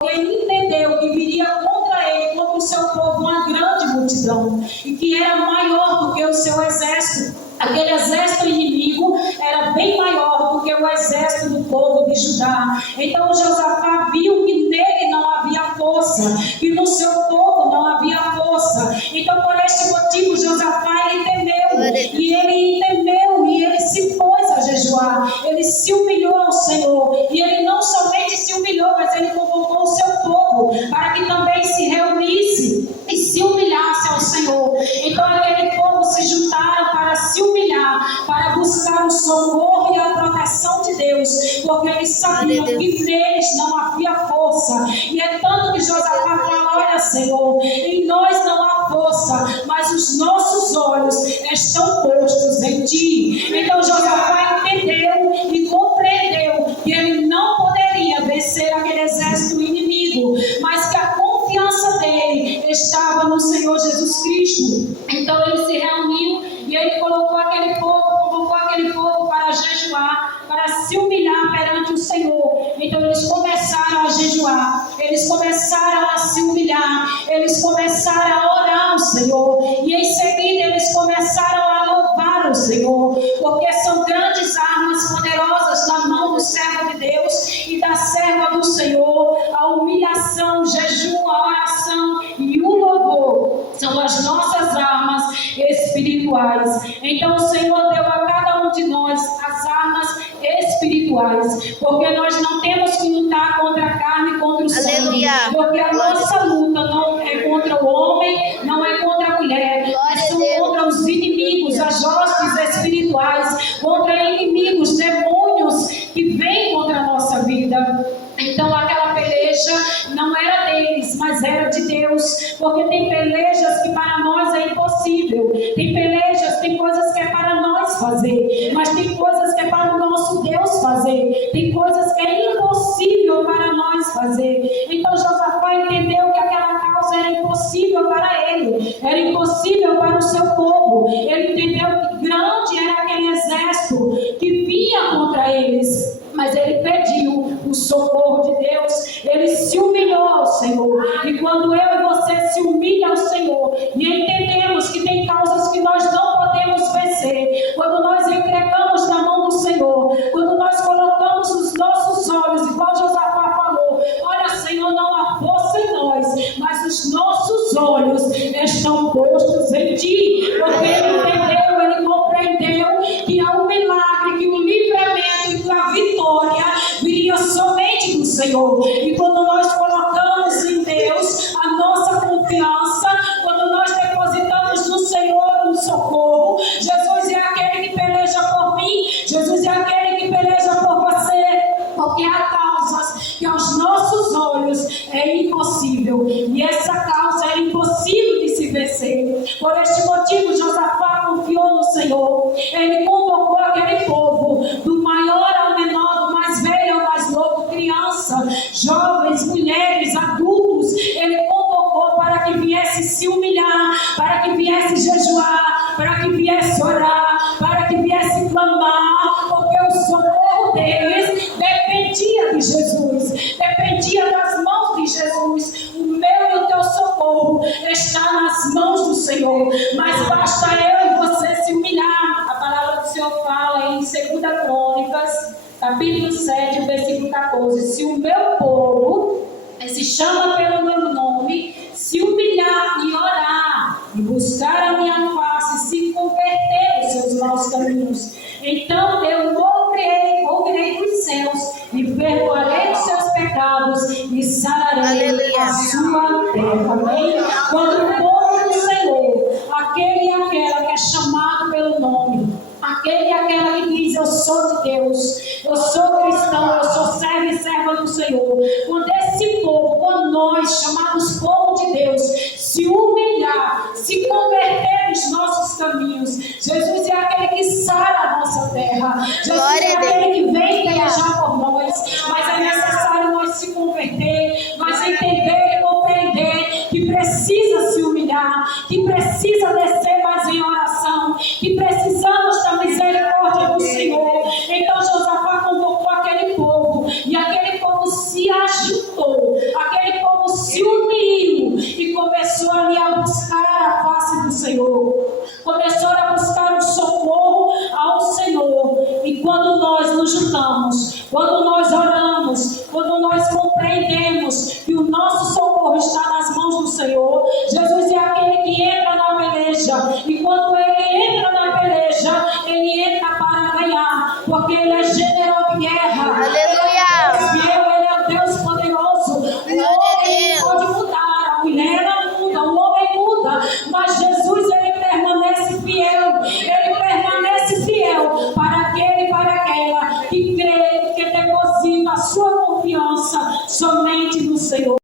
Ele entendeu que viria contra ele, contra o seu povo, uma grande multidão, e que era maior do que o seu exército. Aquele exército inimigo era bem maior do que o exército do povo de Judá. Então Josafá viu que nele não havia força, que no seu povo não havia força. Então por este motivo Josafá ele temeu e ele se pôs a jejuar. Ele se humilhou ao Senhor, e ele não somente se humilhou, mas ele convocou o seu povo para que também se reunisse e se humilhasse ao Senhor. Então aquele povo se juntaram para se humilhar, para buscar o socorro e a proteção de Deus, porque eles sabiam que neles não havia força. E é tanto que Josafá fala: olha, Senhor, em nós não há força, mas os nossos olhos estão postos em Ti. Então Josafá entendeu e compreendeu que ele não poderia vencer aquele exército inimigo, mas que a confiança dele estava no Senhor Jesus Cristo. Então ele se reuniu e ele convocou aquele povo para jejuar, para se humilhar perante o Senhor. Então eles começaram a jejuar, eles começaram a se humilhar, eles começaram a orar ao Senhor, e em seguida eles começaram a louvar o Senhor, porque são grandes armas poderosas na mão do servo de Deus e da serva do Senhor. A humilhação, o jejum, a oração e o louvor são as nossas armas espirituais. Então o Senhor deu a cada um de nós as armas espirituais, porque nós não temos que lutar contra a carne e contra o sangue, porque a nossa luta não é contra o homem, não é contra a mulher, mas são contra os inimigos, as hostes espirituais, contra inimigos, demônios que vêm contra a nossa vida. Então aquela peleja não era deles, mas era de Deus, porque tem pelejas que para nós é impossível, tem pelejas, tem coisas que é para nós fazer, mas tem coisas que é para o nosso Deus fazer, tem coisas que é impossível para nós fazer. Então Josafá entendeu que aquela causa era impossível para ele, era impossível para o seu povo. Ele entendeu que grande era aquele exército que vinha contra eles, mas ele pediu o socorro de Deus, ele se humilhou ao Senhor. E quando eu e você se humilha ao Senhor e entendemos que tem causas que nós não podemos vencer, quando nós entregamos na mão do Senhor, quando nós colocamos os nossos olhos, igual Josafá falou: olha, Senhor, não há força em nós, mas os nossos olhos estão postos em Ti, porque ele entendeu, ele compreendeu que há um milagre, que o livramento e a vitória viria somente do Senhor. E quando nós colocamos em Deus a nossa confiança, quando nós depositamos no Senhor o socorro, Jesus é aquele que peleja por mim, Jesus é aquele que peleja por você, porque há causas que aos nossos olhos é impossível, e essa causa é impossível de se vencer. Por este motivo Josafá confiou no Senhor, ele convocou aquele povo, do maior ao menor, do mais velho ao mais novo, criança, jovens, mulheres, adultos, ele convocou para que viesse se humilhar, para que viesse jejuar, para que viesse orar, para que viesse clamar, porque o socorro deles dependia de Jesus, dependia das mãos de Jesus. O meu e o teu socorro está nas mãos do Senhor, mas basta eu e você se humilhar. A palavra do Senhor fala em 2 Crônicas, capítulo 7, versículo 14: se o meu povo, se chama pelo meu nome, se humilhar e orar, e buscar a minha face, se converter dos seus maus caminhos, então eu ouvirei dos céus e perdoarei os seus pecados e sararei a sua terra. Amém? Quando o povo do Senhor, aquele e aquela que é chamado pelo nome, aquele e aquela que diz: eu sou de Deus, eu sou cristão, eu sou servo e serva do Senhor, quando esse povo, quando nós, chamados povo de Deus, se humilhar, se converter nos nossos caminhos, Jesus é aquele que sara a nossa terra, Jesus é aquele que vem pelejar por nós, mas é necessário nós se converter, nós entender e compreender que precisa se humilhar, que precisa descer mais em oração, que precisamos da misericórdia do Senhor. Então Josafá convocou aquele povo, e aquele povo se agitou, aquele Quando nós oramos, quando nós compreendemos que o nosso socorro está nas mãos do Senhor, Jesus é aquele que entra na peleja. E quando ele entra na peleja, ele entra para ganhar, porque ele é generoso.